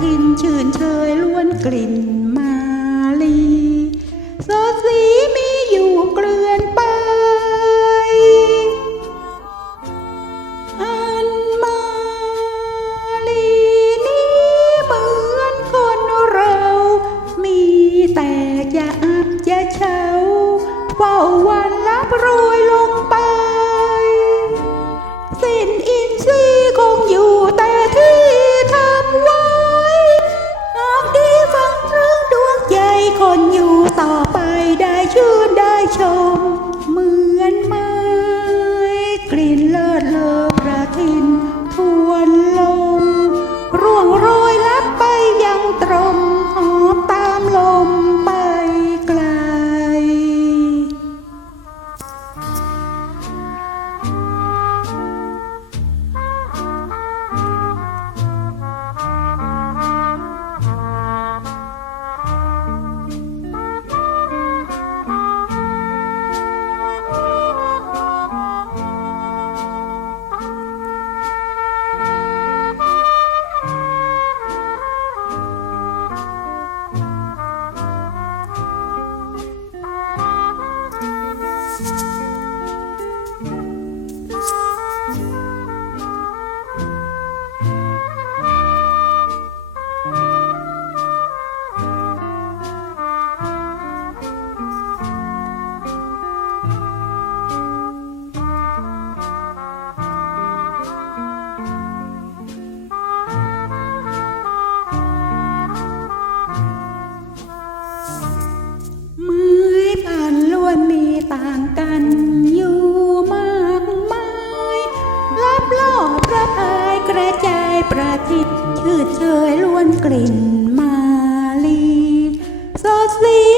ทินชื่นเชยล้วนกลิ่นมา ประทิตชื่อเชยล้วนกลิ่นมาลีสดสี